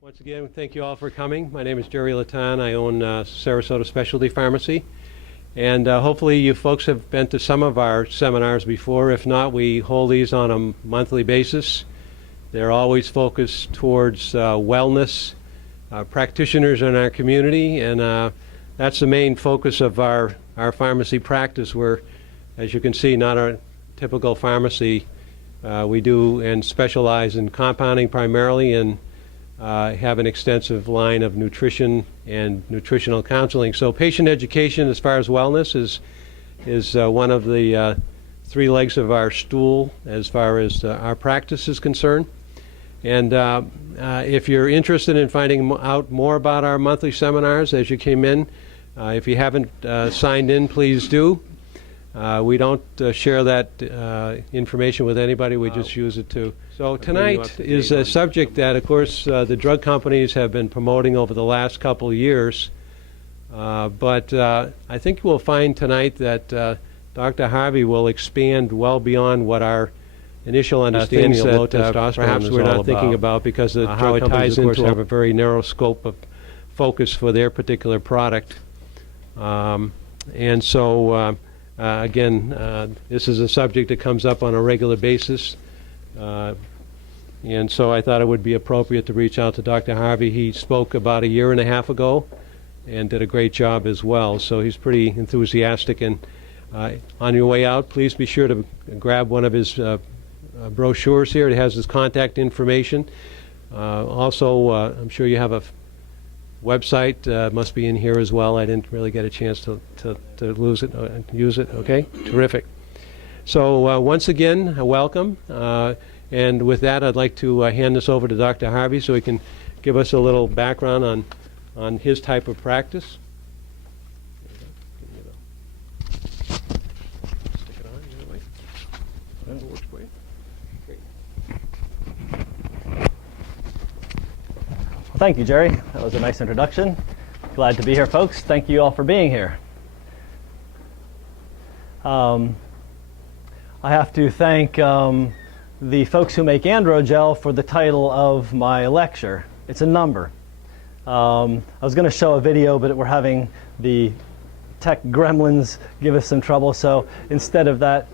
Once again, thank you all for coming. My name is Jerry Latan. I own Sarasota Specialty Pharmacy. And hopefully you folks have been to some of our seminars before. If not, we hold these on a monthly basis. They're always focused towards wellness, practitioners in our community, and that's the main focus of our pharmacy practice. We're, as you can see, not a typical pharmacy. We do and specialize in compounding primarily, and have an extensive line of nutrition and nutritional counseling. So patient education as far as wellness is one of the three legs of our stool as far as our practice is concerned. And if you're interested in finding out more about our monthly seminars as you came in, if you haven't signed in, please do. We don't share that information with anybody. We just use it to. So tonight is a subject that, of course, the drug companies have been promoting over the last couple of years. But I think we'll find tonight that Dr. Harvey will expand well beyond what our initial understanding of low testosterone perhaps we're not thinking about, because the drug companies, of course, have a very narrow scope of focus for their particular product. And so again, this is a subject that comes up on a regular basis, and so I thought it would be appropriate to reach out to Dr. Harvey. He spoke about 1.5 years ago and did a great job as well, so he's pretty enthusiastic. And on your way out, please be sure to grab one of his brochures here. It has his contact information. Also, I'm sure you have a website, must be in here as well. I didn't really get a chance to use it. Okay, terrific. So once again, welcome. And with that, I'd like to hand this over to Dr. Harvey so he can give us a little background on his type of practice. Stick it on the other way. That works for you. Great. Well, thank you, Jerry. That was a nice introduction. Glad to be here, folks. Thank you all for being here. I have to thank the folks who make androgel for the title of my lecture. It's a number. I was going to show a video, but we're having the tech gremlins give us some trouble, so instead of that,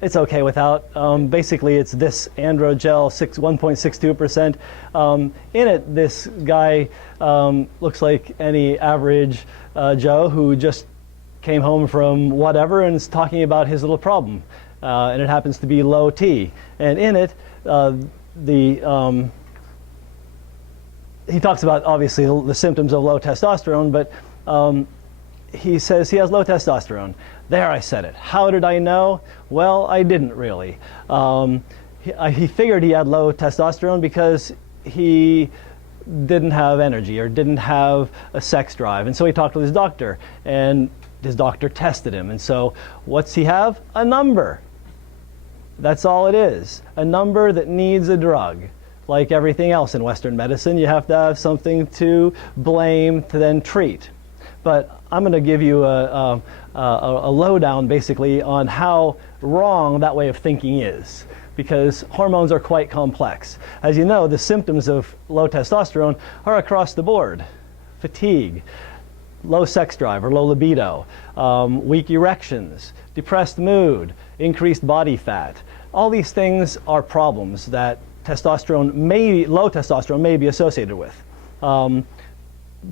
it's okay without. Basically, it's this androgel, 1.62%. In it, this guy looks like any average Joe who just came home from whatever and is talking about his little problem. And it happens to be low T. And in it, he talks about, obviously, the symptoms of low testosterone, but he says he has low testosterone. There, I said it. How did I know? Well, I didn't really. He figured he had low testosterone because he didn't have energy or didn't have a sex drive. And so he talked with his doctor, and his doctor tested him. And so what's he have? A number. That's all it is. A number that needs a drug. Like everything else in Western medicine, you have to have something to blame to then treat. But I'm going to give you a lowdown, basically, on how wrong that way of thinking is, because hormones are quite complex. As you know, the symptoms of low testosterone are across the board. Fatigue, low sex drive or low libido, weak erections, depressed mood, increased body fat. All these things are problems that low testosterone may be associated with.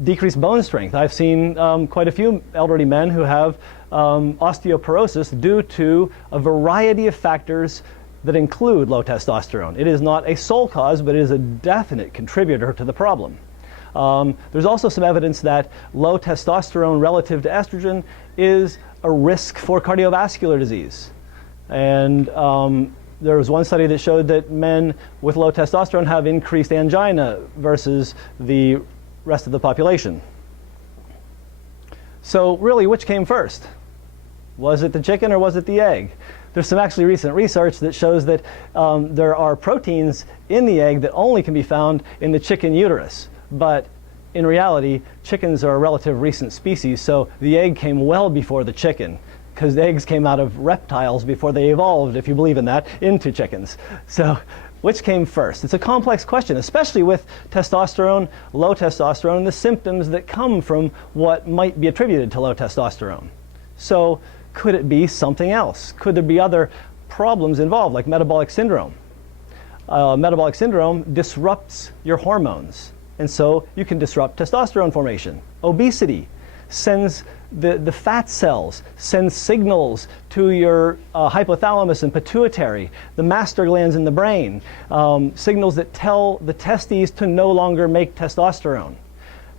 Decreased bone strength. I've seen quite a few elderly men who have osteoporosis due to a variety of factors that include low testosterone. It is not a sole cause, but it is a definite contributor to the problem. There's also some evidence that low testosterone relative to estrogen is a risk for cardiovascular disease. And there was one study that showed that men with low testosterone have increased angina versus the rest of the population. So really, which came first? Was it the chicken or was it the egg? There's some actually recent research that shows that there are proteins in the egg that only can be found in the chicken uterus. But in reality, chickens are a relative recent species, so the egg came well before the chicken. because eggs came out of reptiles before they evolved, if you believe in that, into chickens. So which came first? It's a complex question, especially with testosterone, low testosterone, and the symptoms that come from what might be attributed to low testosterone. So could it be something else? Could there be other problems involved, like metabolic syndrome? Metabolic syndrome disrupts your hormones, and so you can disrupt testosterone formation. Obesity sends the fat cells, sends signals to your hypothalamus and pituitary, the master glands in the brain, signals that tell the testes to no longer make testosterone.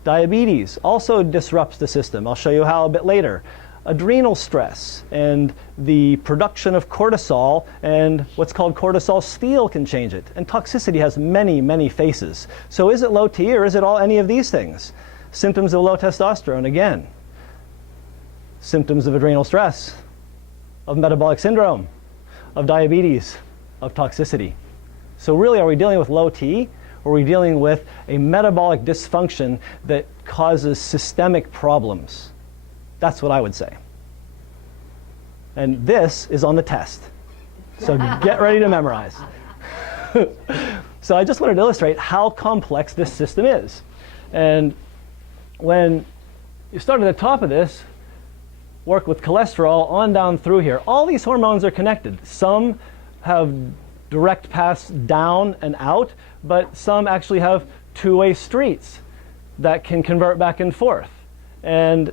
Diabetes also disrupts the system. I'll show you how a bit later. Adrenal stress and the production of cortisol and what's called cortisol steal can change it. And toxicity has many, many faces. So is it low T or is it all any of these things? Symptoms of low testosterone, again. Symptoms of adrenal stress, of metabolic syndrome, of diabetes, of toxicity. So really, are we dealing with low T, or are we dealing with a metabolic dysfunction that causes systemic problems? That's what I would say. And this is on the test. So get ready to memorize. So I just wanted to illustrate how complex this system is. And when you start at the top of this, work with cholesterol on down through here, all these hormones are connected. Some have direct paths down and out, but some actually have two-way streets that can convert back and forth. And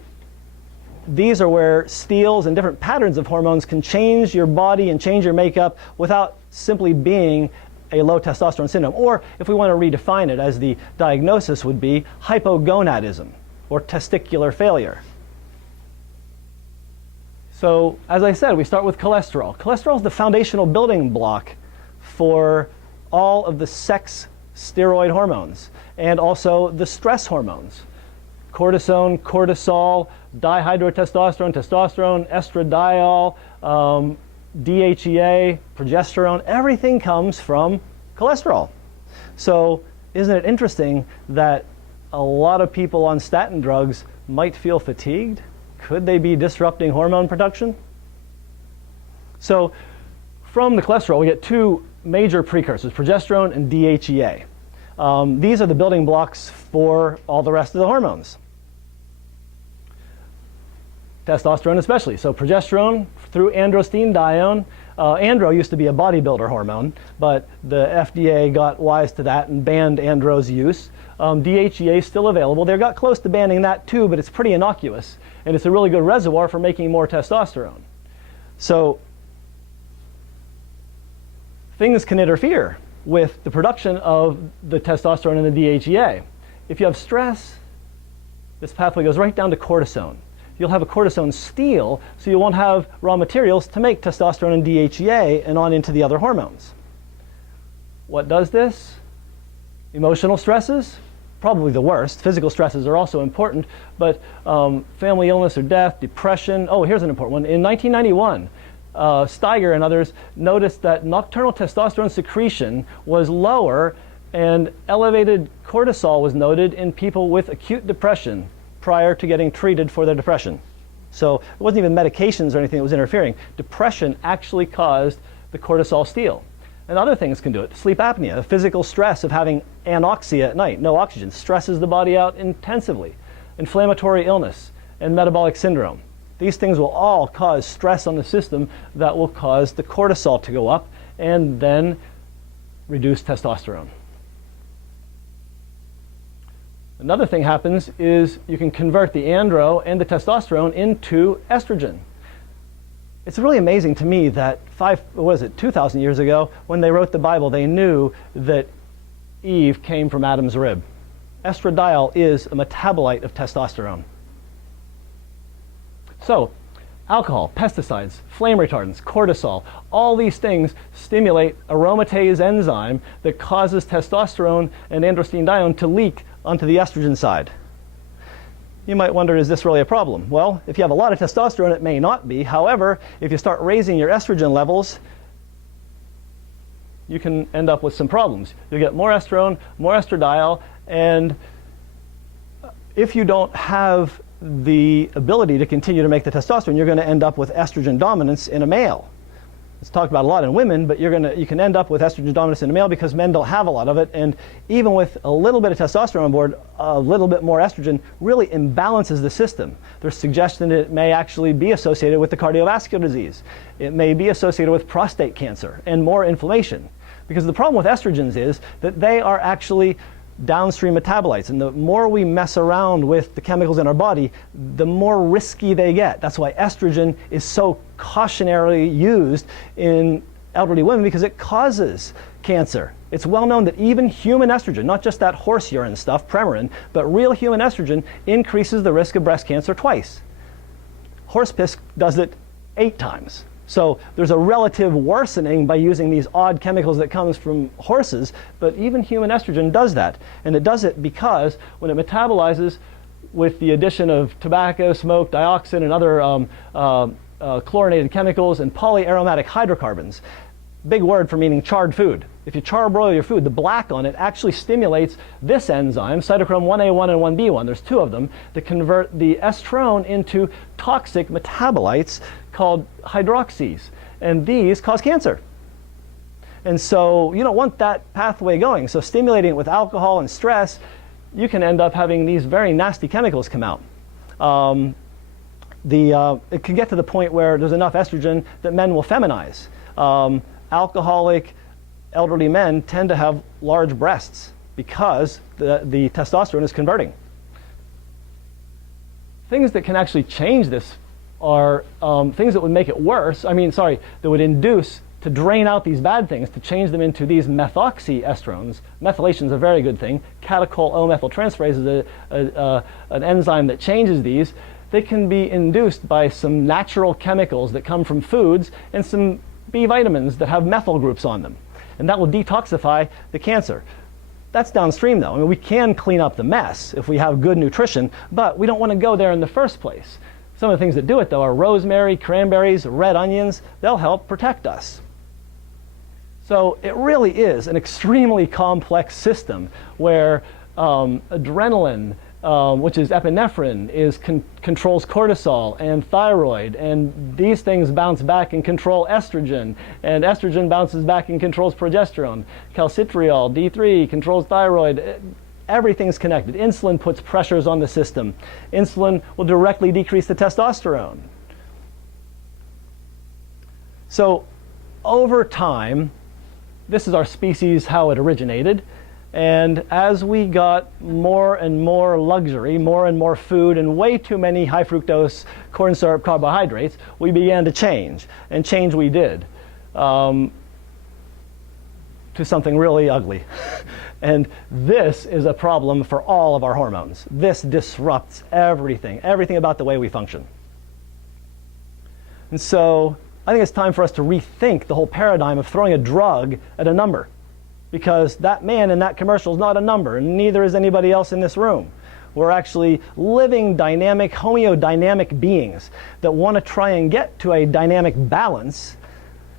these are where steals and different patterns of hormones can change your body and change your makeup without simply being a low testosterone syndrome. Or if we want to redefine it, as the diagnosis would be, hypogonadism or testicular failure. So as I said, we start with cholesterol. Cholesterol is the foundational building block for all of the sex steroid hormones and also the stress hormones. Cortisone, cortisol, dihydrotestosterone, testosterone, estradiol, DHEA, progesterone, everything comes from cholesterol. So isn't it interesting that a lot of people on statin drugs might feel fatigued? Could they be disrupting hormone production? So from the cholesterol, we get two major precursors, progesterone and DHEA. These are the building blocks for all the rest of the hormones. Testosterone especially. So progesterone through androstenedione. Andro used to be a bodybuilder hormone, but the FDA got wise to that and banned andro's use. DHEA is still available. They got close to banning that too, but it's pretty innocuous, and it's a really good reservoir for making more testosterone. So things can interfere with the production of the testosterone and the DHEA. If you have stress, this pathway goes right down to cortisone. You'll have a cortisone steal, so you won't have raw materials to make testosterone and DHEA and on into the other hormones. What does this? Emotional stresses, probably the worst. Physical stresses are also important, but family illness or death, depression. Oh, here's an important one. In 1991, Steiger and others noticed that nocturnal testosterone secretion was lower and elevated cortisol was noted in people with acute depression prior to getting treated for their depression. So it wasn't even medications or anything that was interfering. Depression actually caused the cortisol steal. And other things can do it. Sleep apnea, the physical stress of having anoxia at night, no oxygen, stresses the body out intensively. Inflammatory illness and metabolic syndrome. These things will all cause stress on the system that will cause the cortisol to go up and then reduce testosterone. Another thing happens is you can convert the andro and the testosterone into estrogen. It's really amazing to me that 2,000 years ago, when they wrote the Bible, they knew that Eve came from Adam's rib. Estradiol is a metabolite of testosterone. So, alcohol, pesticides, flame retardants, cortisol, all these things stimulate aromatase enzyme that causes testosterone and androstenedione to leak onto the estrogen side. You might wonder, is this really a problem? Well, if you have a lot of testosterone, it may not be. However, if you start raising your estrogen levels, you can end up with some problems. You'll get more estradiol, and if you don't have the ability to continue to make the testosterone, you're going to end up with estrogen dominance in a male. It's talked about a lot in women, but you can end up with estrogen dominance in a male because men don't have a lot of it. And even with a little bit of testosterone on board, a little bit more estrogen really imbalances the system. There's suggestion that it may actually be associated with the cardiovascular disease. It may be associated with prostate cancer and more inflammation. Because the problem with estrogens is that they are actually downstream metabolites, and the more we mess around with the chemicals in our body, the more risky they get. That's why estrogen is so cautionarily used in elderly women, because it causes cancer. It's well known that even human estrogen, not just that horse urine stuff, Premarin, but real human estrogen increases the risk of breast cancer twice. Horse piss does it 8 times. So there's a relative worsening by using these odd chemicals that comes from horses, but even human estrogen does that. And it does it because when it metabolizes with the addition of tobacco, smoke, dioxin, and other chlorinated chemicals and polyaromatic hydrocarbons, big word for meaning charred food. If you charbroil your food, the black on it actually stimulates this enzyme, cytochrome 1A1 and 1B1, there's 2 of them, that convert the estrone into toxic metabolites called hydroxys. And these cause cancer. And so you don't want that pathway going. So stimulating it with alcohol and stress, you can end up having these very nasty chemicals come out. It can get to the point where there's enough estrogen that men will feminize. Alcoholic elderly men tend to have large breasts because the testosterone is converting. Things that can actually change this are things that would make it worse. That would induce to drain out these bad things, to change them into these methoxyestrones. Methylation is a very good thing. Catechol O-methyltransferase is an enzyme that changes these. They can be induced by some natural chemicals that come from foods and some B vitamins that have methyl groups on them. And that will detoxify the cancer. That's downstream though. We can clean up the mess if we have good nutrition, but we don't want to go there in the first place. Some of the things that do it though are rosemary, cranberries, red onions. They'll help protect us. So it really is an extremely complex system where adrenaline, which is epinephrine, controls cortisol and thyroid, and these things bounce back and control estrogen, and estrogen bounces back and controls progesterone. Calcitriol, D3, controls thyroid. Everything's connected. Insulin puts pressures on the system. Insulin will directly decrease the testosterone. So over time, this is our species, how it originated. And as we got more and more luxury, more and more food, and way too many high fructose corn syrup carbohydrates, we began to change. And change we did to something really ugly. And this is a problem for all of our hormones. This disrupts everything about the way we function. And so I think it's time for us to rethink the whole paradigm of throwing a drug at a number. Because that man in that commercial is not a number, and neither is anybody else in this room. We're actually living, dynamic, homeodynamic beings that want to try and get to a dynamic balance.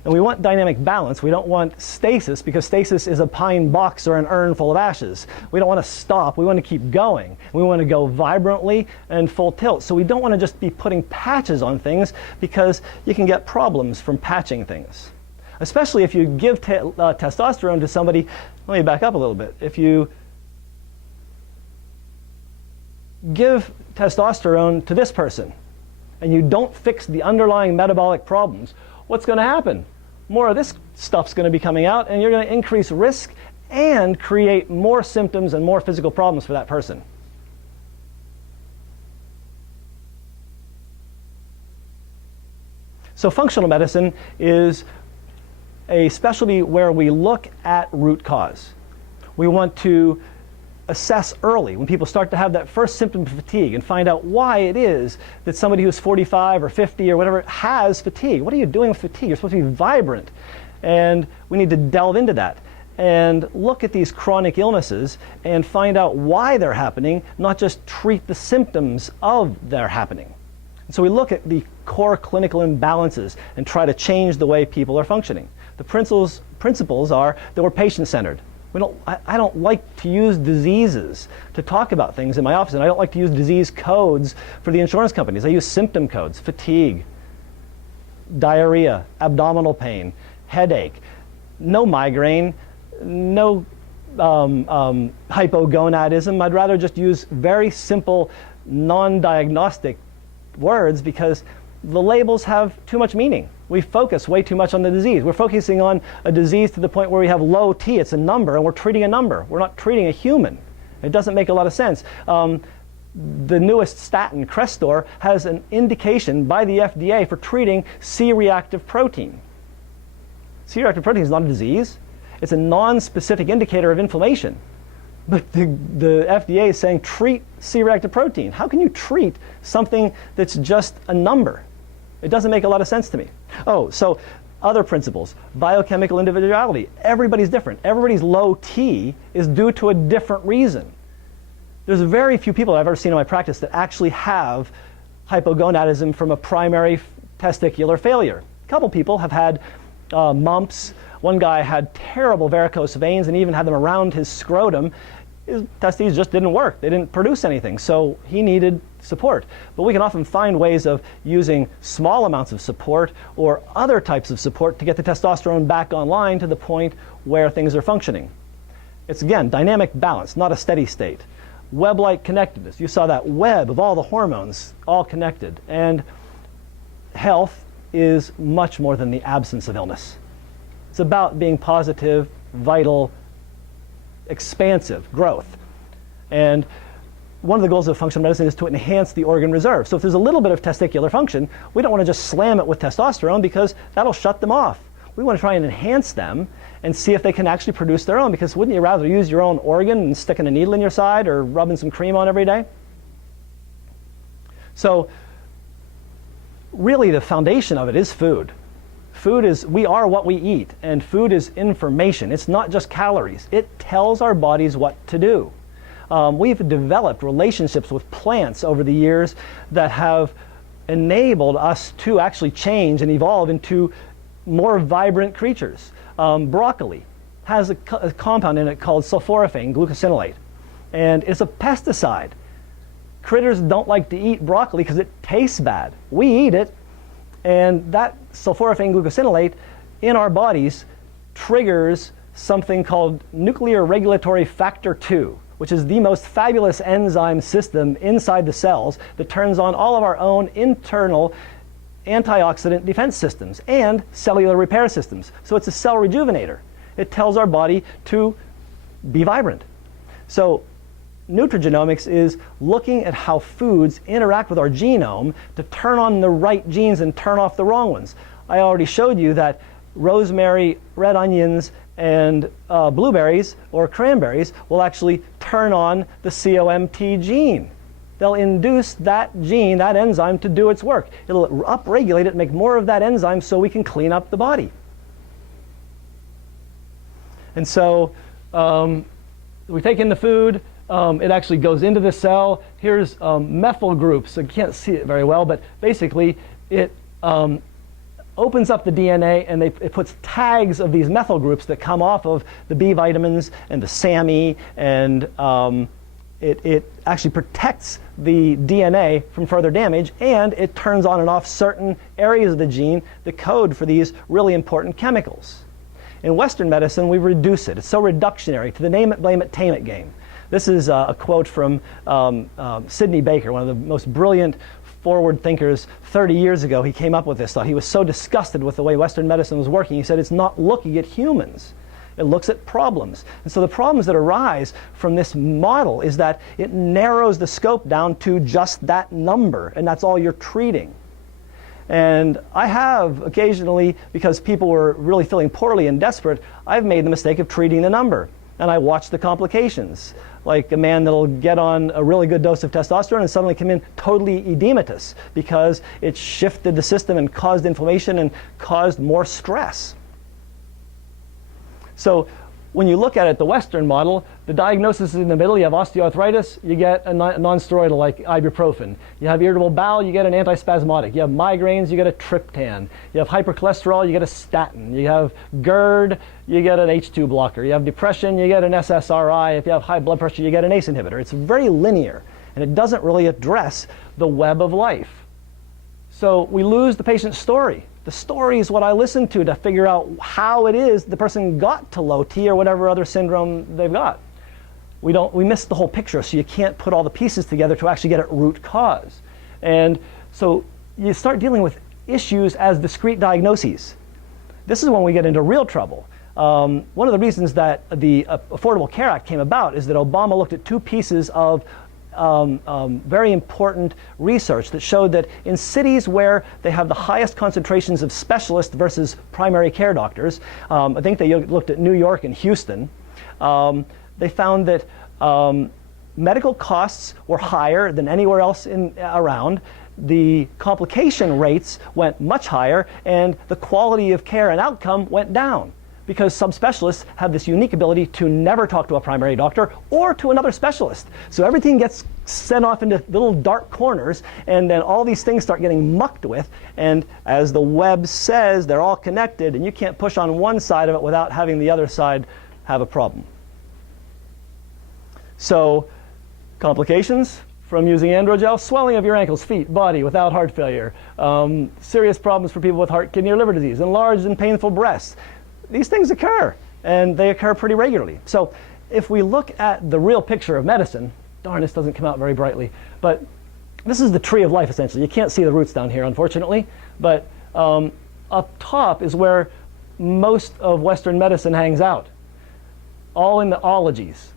And we want dynamic balance. We don't want stasis, because stasis is a pine box or an urn full of ashes. We don't want to stop. We want to keep going. We want to go vibrantly and full tilt. So we don't want to just be putting patches on things, because you can get problems from patching things. Especially if you give testosterone to somebody. Let me back up a little bit. If you give testosterone to this person and you don't fix the underlying metabolic problems, what's going to happen? More of this stuff's going to be coming out, and you're going to increase risk and create more symptoms and more physical problems for that person. So functional medicine is a specialty where we look at root cause. We want to assess early when people start to have that first symptom of fatigue and find out why it is that somebody who's 45 or 50 or whatever has fatigue. What are you doing with fatigue? You're supposed to be vibrant. And we need to delve into that and look at these chronic illnesses and find out why they're happening, not just treat the symptoms of their happening. So we look at the core clinical imbalances and try to change the way people are functioning. The principles are that we're patient-centered. I don't like to use diseases to talk about things in my office, and I don't like to use disease codes for the insurance companies. I use symptom codes: fatigue, diarrhea, abdominal pain, headache, no migraine, no hypogonadism. I'd rather just use very simple, non-diagnostic words because the labels have too much meaning. We focus way too much on the disease. We're focusing on a disease to the point where we have low T, it's a number, and we're treating a number. We're not treating a human. It doesn't make a lot of sense. The newest statin, Crestor, has an indication by the FDA for treating C-reactive protein. C-reactive protein is not a disease. It's a non-specific indicator of inflammation. But the FDA is saying treat C-reactive protein. How can you treat something that's just a number? It doesn't make a lot of sense to me. Oh, so other principles. Biochemical individuality. Everybody's different. Everybody's low T is due to a different reason. There's very few people I've ever seen in my practice that actually have hypogonadism from a primary testicular failure. A couple people have had mumps. One guy had terrible varicose veins and even had them around his scrotum. His testes just didn't work. They didn't produce anything, so he needed support. But we can often find ways of using small amounts of support or other types of support to get the testosterone back online to the point where things are functioning. It's, again, dynamic balance, not a steady state. Web-like connectedness. You saw that web of all the hormones all connected. And health is much more than the absence of illness. It's about being positive, vital, expansive growth. And one of the goals of functional medicine is to enhance the organ reserve. So if there's a little bit of testicular function, we don't want to just slam it with testosterone because that'll shut them off. We want to try and enhance them and see if they can actually produce their own, because wouldn't you rather use your own organ and sticking a needle in your side or rubbing some cream on every day? So really the foundation of it is food. Food is, we are what we eat, and food is information. It's not just calories. It tells our bodies what to do. We've developed relationships with plants over the years that have enabled us to actually change and evolve into more vibrant creatures. Broccoli has a compound in it called sulforaphane glucosinolate, and it's a pesticide. Critters don't like to eat broccoli because it tastes bad. We eat it, and that sulforaphane glucosinolate in our bodies triggers something called nuclear regulatory factor 2, which is the most fabulous enzyme system inside the cells that turns on all of our own internal antioxidant defense systems and cellular repair systems. So it's a cell rejuvenator. It tells our body to be vibrant. So nutrigenomics is looking at how foods interact with our genome to turn on the right genes and turn off the wrong ones. I already showed you that rosemary, red onions, and blueberries or cranberries will actually turn on the COMT gene. They'll induce that gene, that enzyme, to do its work. It'll upregulate it, make more of that enzyme so we can clean up the body. And so we take in the food. It actually goes into the cell. Here's methyl groups. So you can't see it very well, but basically it opens up the DNA and it puts tags of these methyl groups that come off of the B vitamins and the SAMe, and it actually protects the DNA from further damage, and it turns on and off certain areas of the gene that code for these really important chemicals. In Western medicine, we reduce it. It's so reductionary to the name it, blame it, tame it game. This is a quote from Sidney Baker, one of the most brilliant forward thinkers 30 years ago. He came up with this thought. He was so disgusted with the way Western medicine was working. He said, it's not looking at humans. It looks at problems. And so the problems that arise from this model is that it narrows the scope down to just that number, and that's all you're treating. And I have occasionally, because people were really feeling poorly and desperate, I've made the mistake of treating the number. And I watch the complications. Like a man that'll get on a really good dose of testosterone and suddenly come in totally edematous because it shifted the system and caused inflammation and caused more stress. So when you look at it, the Western model, the diagnosis is in the middle. You have osteoarthritis, you get a non-steroidal like ibuprofen. You have irritable bowel, you get an antispasmodic. You have migraines, you get a triptan. You have hypercholesterol, you get a statin. You have GERD, you get an H2 blocker. You have depression, you get an SSRI. If you have high blood pressure, you get an ACE inhibitor. It's very linear, and it doesn't really address the web of life. So we lose the patient's story. The story is what I listen to figure out how it is the person got to low T or whatever other syndrome they've got. We miss the whole picture, so you can't put all the pieces together to actually get at root cause. And so you start dealing with issues as discrete diagnoses. This is when we get into real trouble. One of the reasons that the Affordable Care Act came about is that Obama looked at two pieces of very important research that showed that in cities where they have the highest concentrations of specialists versus primary care doctors, I think they looked at New York and Houston, they found that medical costs were higher than anywhere else around. The complication rates went much higher, and the quality of care and outcome went down, because subspecialists have this unique ability to never talk to a primary doctor or to another specialist. So everything gets sent off into little dark corners, and then all these things start getting mucked with. And as the web says, they're all connected, and you can't push on one side of it without having the other side have a problem. So complications from using androgel: swelling of your ankles, feet, body without heart failure, serious problems for people with heart, kidney, or liver disease, enlarged and painful breasts. These things occur, and they occur pretty regularly. So if we look at the real picture of medicine, darn, this doesn't come out very brightly, but this is the tree of life, essentially. You can't see the roots down here, unfortunately, but up top is where most of Western medicine hangs out, all in the ologies,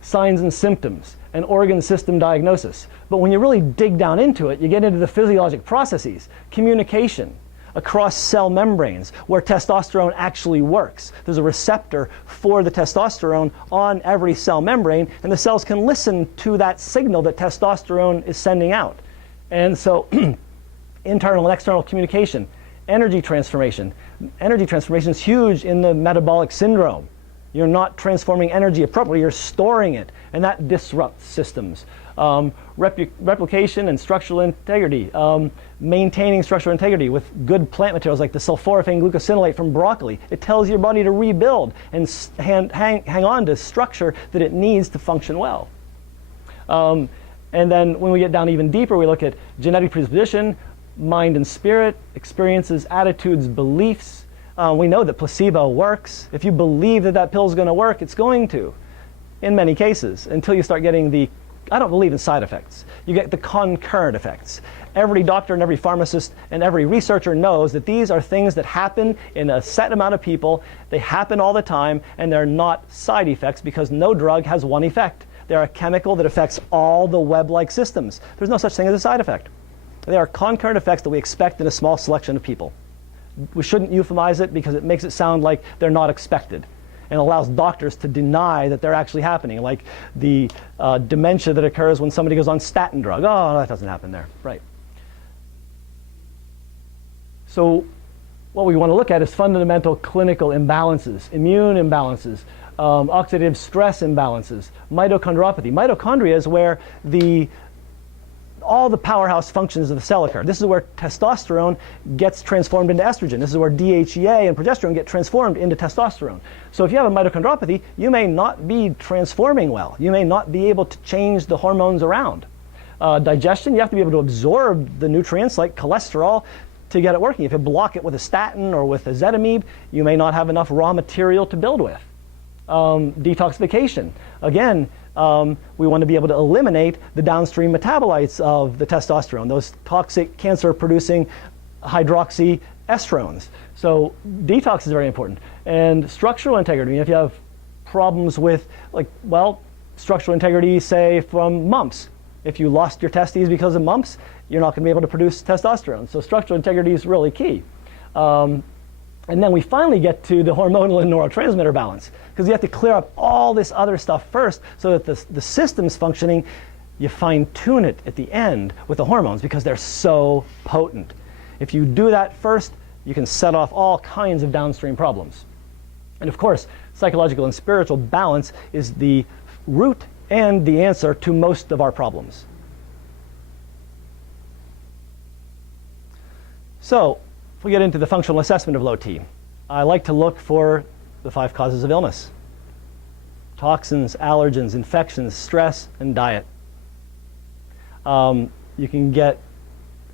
signs and symptoms, and organ system diagnosis. But when you really dig down into it, you get into the physiologic processes, communication, across cell membranes, where testosterone actually works. There's a receptor for the testosterone on every cell membrane, and the cells can listen to that signal that testosterone is sending out. And so internal and external communication, energy transformation. Energy transformation is huge in the metabolic syndrome. You're not transforming energy appropriately, you're storing it, and that disrupts systems. Replication and structural integrity, maintaining structural integrity with good plant materials like the sulforaphane glucosinolate from broccoli. It tells your body to rebuild and hang on to structure that it needs to function well. And then when we get down even deeper, we look at genetic predisposition, mind and spirit, experiences, attitudes, beliefs. We know that placebo works. If you believe that that pill is going to work, it's going to, in many cases, until you start getting the, I don't believe in side effects. You get the concurrent effects. Every doctor and every pharmacist and every researcher knows that these are things that happen in a set amount of people. They happen all the time, and they're not side effects because no drug has one effect. They're a chemical that affects all the web-like systems. There's no such thing as a side effect. They are concurrent effects that we expect in a small selection of people. We shouldn't euphemize it because it makes it sound like they're not expected, and allows doctors to deny that they're actually happening, like the dementia that occurs when somebody goes on statin drug. Oh, that doesn't happen there, right? So what we want to look at is fundamental clinical imbalances, immune imbalances, oxidative stress imbalances, mitochondriopathy. Mitochondria is where all the powerhouse functions of the cell occur. This is where testosterone gets transformed into estrogen. This is where DHEA and progesterone get transformed into testosterone. So if you have a mitochondriopathy, you may not be transforming well. You may not be able to change the hormones around. Digestion, you have to be able to absorb the nutrients like cholesterol to get it working. If you block it with a statin or with ezetimibe, you may not have enough raw material to build with. Detoxification, again, we want to be able to eliminate the downstream metabolites of the testosterone, those toxic cancer-producing hydroxyestrones. So detox is very important. And structural integrity, if you have problems with, structural integrity, say, from mumps. If you lost your testes because of mumps, you're not going to be able to produce testosterone. So structural integrity is really key. And then we finally get to the hormonal and neurotransmitter balance, because you have to clear up all this other stuff first so that the system's functioning. You fine-tune it at the end with the hormones because they're so potent. If you do that first, you can set off all kinds of downstream problems. And of course, psychological and spiritual balance is the root and the answer to most of our problems. So, if we get into the functional assessment of low T, I like to look for the 5 causes of illness: toxins, allergens, infections, stress, and diet. You can get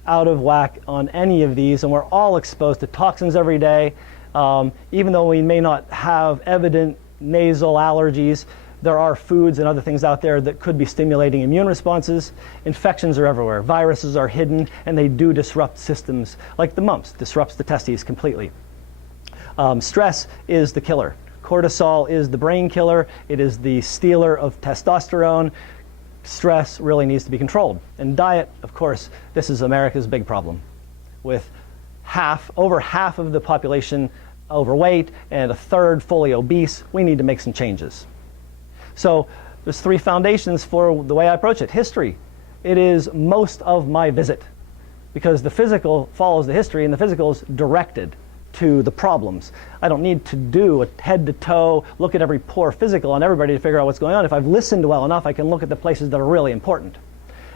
out of whack on any of these, and we're all exposed to toxins every day. Even though we may not have evident nasal allergies, there are foods and other things out there that could be stimulating immune responses. Infections are everywhere. Viruses are hidden, and they do disrupt systems, like the mumps, disrupts the testes completely. Stress is the killer. Cortisol is the brain killer. It is the stealer of testosterone. Stress really needs to be controlled. And diet, of course, this is America's big problem. With over half of the population overweight and a third fully obese, we need to make some changes. So there's 3 foundations for the way I approach it. History. It is most of my visit, because the physical follows the history, and the physical is directed to the problems. I don't need to do a head to toe, look at every poor physical on everybody to figure out what's going on. If I've listened well enough, I can look at the places that are really important.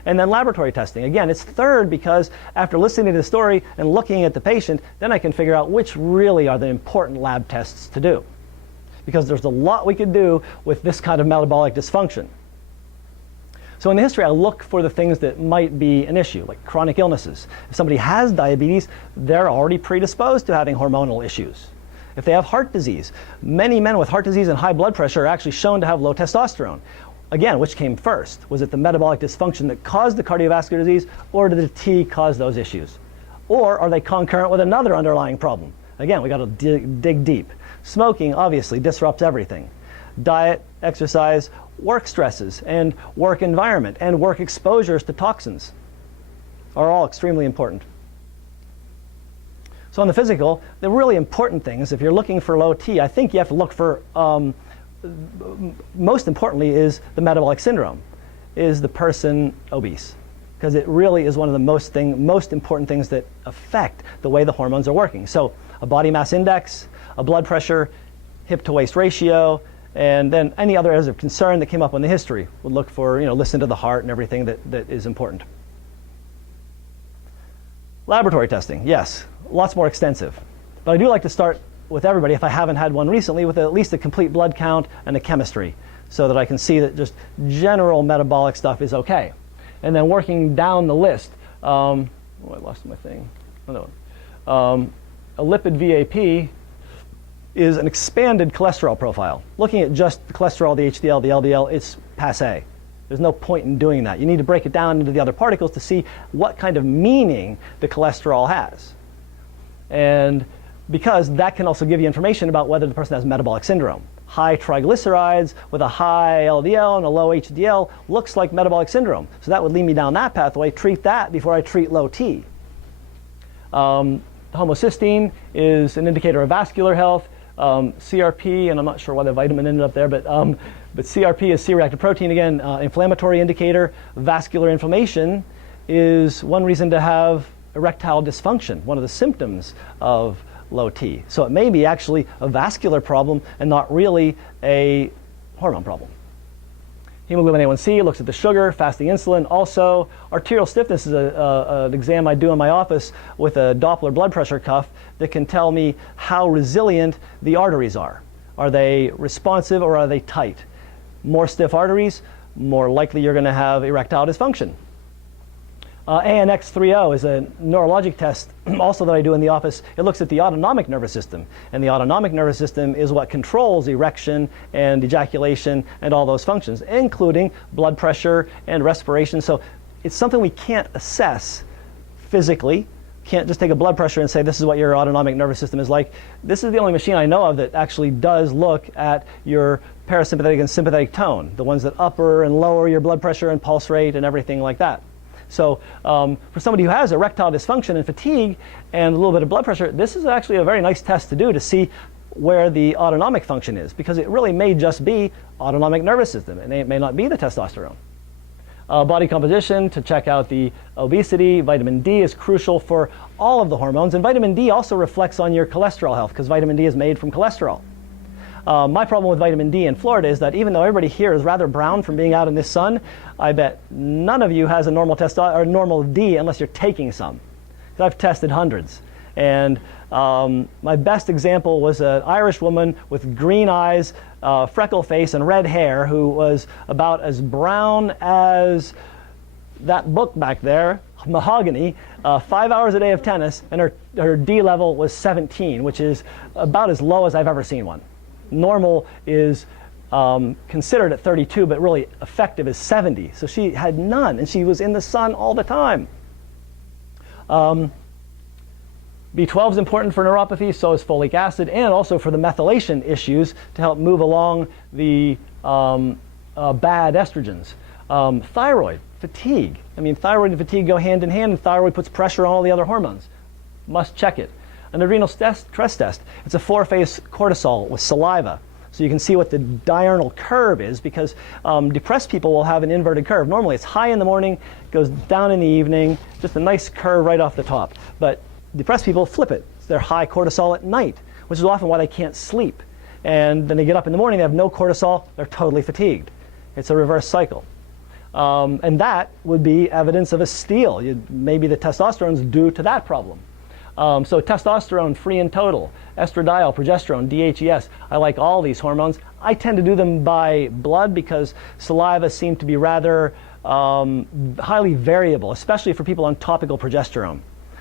And then laboratory testing. Again, it's third, because after listening to the story and looking at the patient, then I can figure out which really are the important lab tests to do. Because there's a lot we could do with this kind of metabolic dysfunction. So in the history, I look for the things that might be an issue, like chronic illnesses. If somebody has diabetes, they're already predisposed to having hormonal issues. If they have heart disease, many men with heart disease and high blood pressure are actually shown to have low testosterone. Again, which came first? Was it the metabolic dysfunction that caused the cardiovascular disease, or did the T cause those issues? Or are they concurrent with another underlying problem? Again, we got to dig deep. Smoking obviously disrupts everything. Diet, exercise, work stresses, and work environment, and work exposures to toxins are all extremely important. So on the physical, the really important things, if you're looking for low T, I think you have to look for, most importantly, is the metabolic syndrome. Is the person obese? Because it really is one of the most important things that affect the way the hormones are working. So a body mass index, a blood pressure, hip to waist ratio, and then any other areas of concern that came up in the history. We'll look for, listen to the heart and everything that is important. Laboratory testing, yes, lots more extensive. But I do like to start with everybody, if I haven't had one recently, with at least a complete blood count and a chemistry, so that I can see that just general metabolic stuff is okay. And then working down the list, I lost my thing. Oh, no. A lipid VAP is an expanded cholesterol profile. Looking at just the cholesterol, the HDL, the LDL, it's passé. There's no point in doing that. You need to break it down into the other particles to see what kind of meaning the cholesterol has. And because that can also give you information about whether the person has metabolic syndrome. High triglycerides with a high LDL and a low HDL looks like metabolic syndrome. So that would lead me down that pathway. Treat that before I treat low T. Homocysteine is an indicator of vascular health. CRP, and I'm not sure why the vitamin ended up there, but CRP is C-reactive protein, again, inflammatory indicator. Vascular inflammation is one reason to have erectile dysfunction, one of the symptoms of low T. So it may be actually a vascular problem and not really a hormone problem. Hemoglobin A1C looks at the sugar, fasting insulin. Also, arterial stiffness is an exam I do in my office with a Doppler blood pressure cuff that can tell me how resilient the arteries are. Are they responsive or are they tight? More stiff arteries, more likely you're going to have erectile dysfunction. ANX30 is a neurologic test also that I do in the office. It looks at the autonomic nervous system. And the autonomic nervous system is what controls erection and ejaculation and all those functions, including blood pressure and respiration. So it's something we can't assess physically. Can't just take a blood pressure and say this is what your autonomic nervous system is like. This is the only machine I know of that actually does look at your parasympathetic and sympathetic tone, the ones that upper and lower your blood pressure and pulse rate and everything like that. So for somebody who has erectile dysfunction and fatigue and a little bit of blood pressure, this is actually a very nice test to do to see where the autonomic function is, because it really may just be autonomic nervous system, and it may not be the testosterone. Body composition to check out the obesity. Vitamin D is crucial for all of the hormones, and vitamin D also reflects on your cholesterol health, because vitamin D is made from cholesterol. My problem with vitamin D in Florida is that even though everybody here is rather brown from being out in this sun, I bet none of you has a normal normal D unless you're taking some. 'Cause I've tested hundreds. And my best example was an Irish woman with green eyes, freckle face, and red hair who was about as brown as that book back there, Mahogany, 5 hours a day of tennis, and her D level was 17, which is about as low as I've ever seen one. Normal is considered at 32, but really effective is 70. So she had none, and she was in the sun all the time. B12 is important for neuropathy, so is folic acid, and also for the methylation issues to help move along the bad estrogens. Thyroid, fatigue. I mean, thyroid and fatigue go hand in hand, and thyroid puts pressure on all the other hormones. Must check it. An adrenal stress test. It's a 4-phase cortisol with saliva. So you can see what the diurnal curve is, because depressed people will have an inverted curve. Normally it's high in the morning, goes down in the evening, just a nice curve right off the top. But depressed people flip it. So they're high cortisol at night, which is often why they can't sleep. And then they get up in the morning, they have no cortisol, they're totally fatigued. It's a reverse cycle. And that would be evidence of a steal. Maybe the testosterone is due to that problem. So testosterone, free and total, estradiol, progesterone, DHES. I like all these hormones. I tend to do them by blood because saliva seem to be rather highly variable, especially for people on topical progesterone.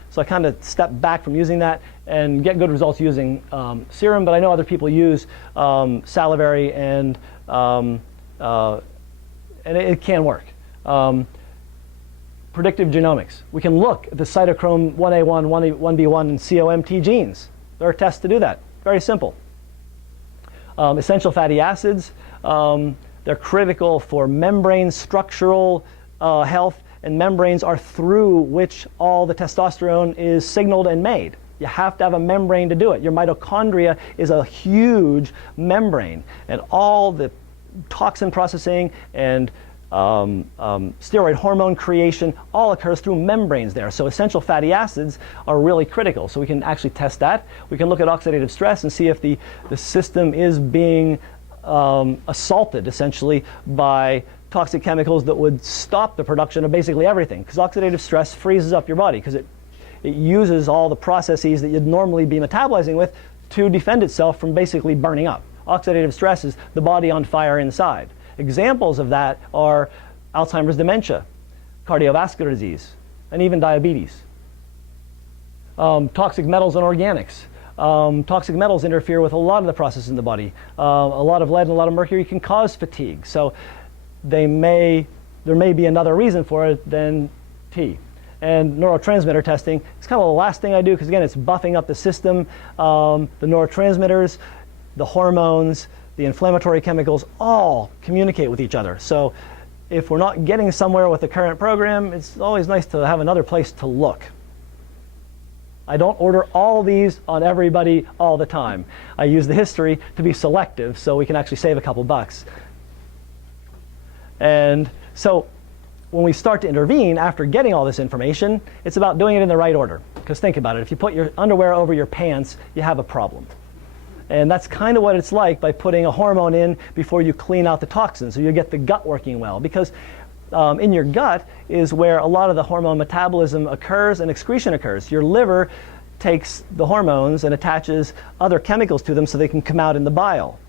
So I kind of step back from using that and get good results using serum, but I know other people use salivary, and it can work. Predictive genomics. We can look at the cytochrome 1A1, 1B1, and COMT genes. There are tests to do that. Very simple. Essential fatty acids. They're critical for membrane structural health, and membranes are through which all the testosterone is signaled and made. You have to have a membrane to do it. Your mitochondria is a huge membrane, and all the toxin processing and steroid hormone creation all occurs through membranes there. So essential fatty acids are really critical. So we can actually test that. We can look at oxidative stress and see if the system is being assaulted essentially by toxic chemicals that would stop the production of basically everything, because oxidative stress freezes up your body because it uses all the processes that you'd normally be metabolizing with to defend itself from basically burning up. Oxidative stress is the body on fire inside. Examples of that are Alzheimer's dementia, cardiovascular disease, and even diabetes. Toxic metals and organics. Toxic metals interfere with a lot of the processes in the body. A lot of lead and a lot of mercury can cause fatigue. So there may be another reason for it than T. And neurotransmitter testing, it's kind of the last thing I do, because again, it's buffing up the system. The neurotransmitters, the hormones, the inflammatory chemicals all communicate with each other. So if we're not getting somewhere with the current program, it's always nice to have another place to look. I don't order all these on everybody all the time. I use the history to be selective so we can actually save a couple bucks. And so when we start to intervene after getting all this information, it's about doing it in the right order. Because think about it, if you put your underwear over your pants, you have a problem. And that's kind of what it's like by putting a hormone in before you clean out the toxins, so you get the gut working well. Because in your gut is where a lot of the hormone metabolism occurs and excretion occurs. Your liver takes the hormones and attaches other chemicals to them so they can come out in the bile.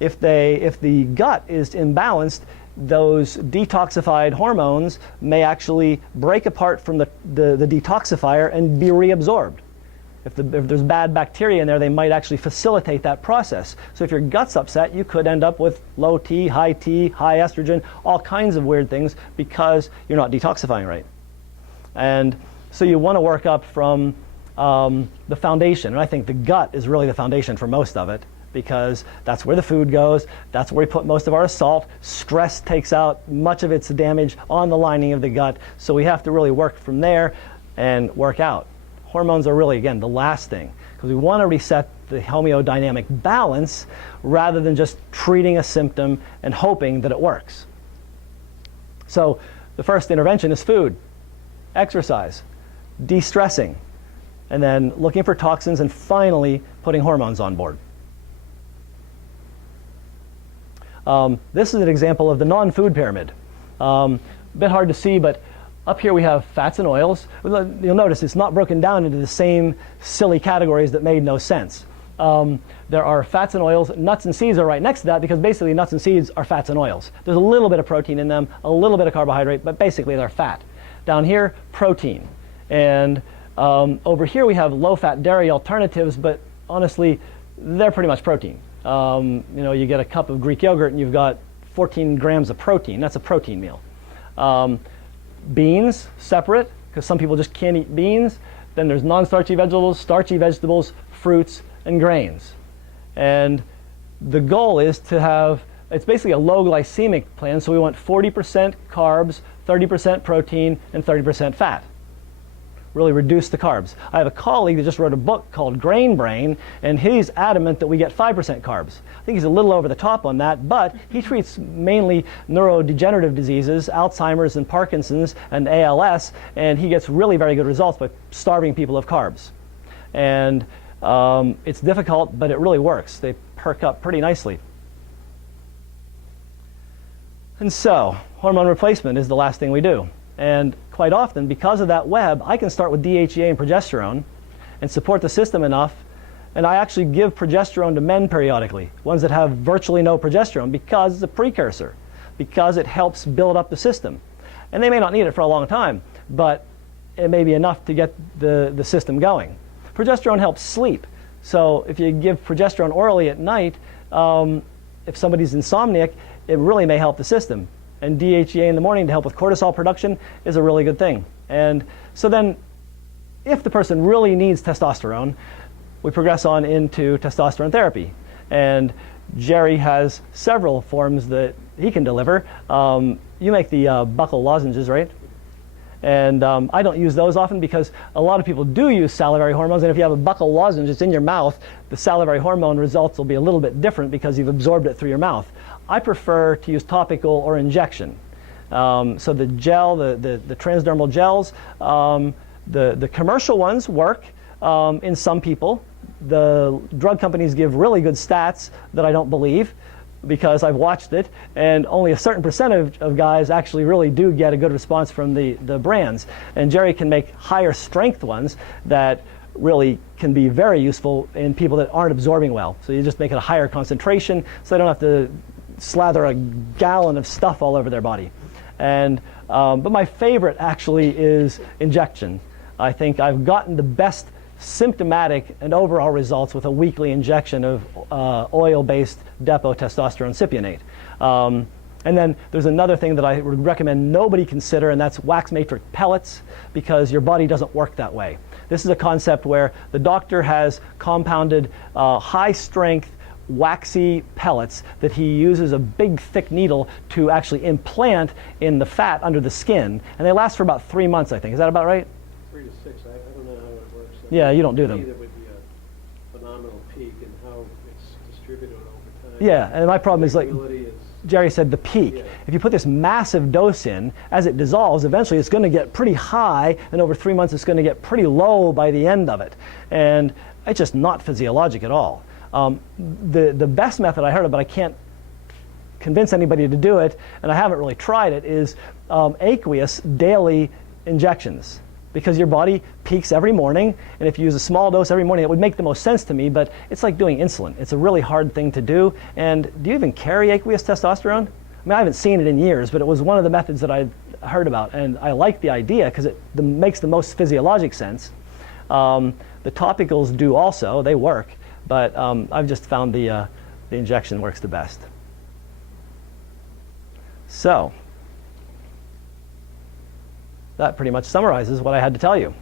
If the gut is imbalanced, those detoxified hormones may actually break apart from the detoxifier and be reabsorbed. If there's bad bacteria in there, they might actually facilitate that process. So if your gut's upset, you could end up with low T, high estrogen, all kinds of weird things because you're not detoxifying right. And so you want to work up from the foundation. And I think the gut is really the foundation for most of it, because that's where the food goes, that's where we put most of our salt. Stress takes out much of its damage on the lining of the gut. So we have to really work from there and work out. Hormones are really, again, the last thing, because we want to reset the homeodynamic balance rather than just treating a symptom and hoping that it works. So the first intervention is food, exercise, de-stressing, and then looking for toxins, and finally putting hormones on board. This is an example of the non-food pyramid. A bit hard to see, but up here we have fats and oils. You'll notice it's not broken down into the same silly categories that made no sense. There are fats and oils. Nuts and seeds are right next to that because basically nuts and seeds are fats and oils. There's a little bit of protein in them, a little bit of carbohydrate, but basically they're fat. Down here, protein. And over here we have low-fat dairy alternatives, but honestly, they're pretty much protein. You get a cup of Greek yogurt and you've got 14 grams of protein. That's a protein meal. Beans, separate, because some people just can't eat beans. Then there's non-starchy vegetables, starchy vegetables, fruits, and grains. And the goal is to have, it's basically a low glycemic plan, so we want 40% carbs, 30% protein, and 30% fat. Really reduce the carbs. I have a colleague that just wrote a book called Grain Brain, and he's adamant that we get 5% carbs. I think he's a little over the top on that, but he treats mainly neurodegenerative diseases, Alzheimer's and Parkinson's and ALS, and he gets really very good results by starving people of carbs. And it's difficult, but it really works. They perk up pretty nicely. And so, hormone replacement is the last thing we do. And quite often, because of that web, I can start with DHEA and progesterone and support the system enough. And I actually give progesterone to men periodically, ones that have virtually no progesterone, because it's a precursor, because it helps build up the system. And they may not need it for a long time, but it may be enough to get the system going. Progesterone helps sleep. So if you give progesterone orally at night, if somebody's insomniac, it really may help the system. And DHEA in the morning to help with cortisol production is a really good thing. And so then, if the person really needs testosterone, we progress on into testosterone therapy. And Jerry has several forms that he can deliver. You make the buccal lozenges, right? And I don't use those often because a lot of people do use salivary hormones, and if you have a buccal lozenge, it's in your mouth, the salivary hormone results will be a little bit different because you've absorbed it through your mouth. I prefer to use topical or injection. So the gel, the transdermal gels, the commercial ones work in some people. The drug companies give really good stats that I don't believe because I've watched it, and only a certain percentage of guys actually really do get a good response from the brands. And Jerry can make higher strength ones that really can be very useful in people that aren't absorbing well. So you just make it a higher concentration so they don't have to slather a gallon of stuff all over their body. And but my favorite actually is injection. I think I've gotten the best symptomatic and overall results with a weekly injection of oil-based depot testosterone cypionate. And then there's another thing that I would recommend nobody consider, and that's wax matrix pellets, because your body doesn't work that way. This is a concept where the doctor has compounded high-strength waxy pellets that he uses a big thick needle to actually implant in the fat under the skin, and they last for about 3 months, I think. Is that about right? 3 to 6. I don't know how it works. Yeah, you don't do them. There would be a phenomenal peak in how it's distributed over time. Yeah, and my problem is, like Is, Jerry said, the peak. Yeah. If you put this massive dose in, as it dissolves, eventually it's going to get pretty high, and over 3 months it's going to get pretty low by the end of it. And it's just not physiologic at all. The best method I heard of, but I can't convince anybody to do it, and I haven't really tried it, is aqueous daily injections. Because your body peaks every morning, and if you use a small dose every morning, it would make the most sense to me, but it's like doing insulin. It's a really hard thing to do. And do you even carry aqueous testosterone? I mean, I haven't seen it in years, but it was one of the methods that I heard about, and I like the idea because it makes the most physiologic sense. The topicals do also, they work, but I've just found the injection works the best. So that pretty much summarizes what I had to tell you.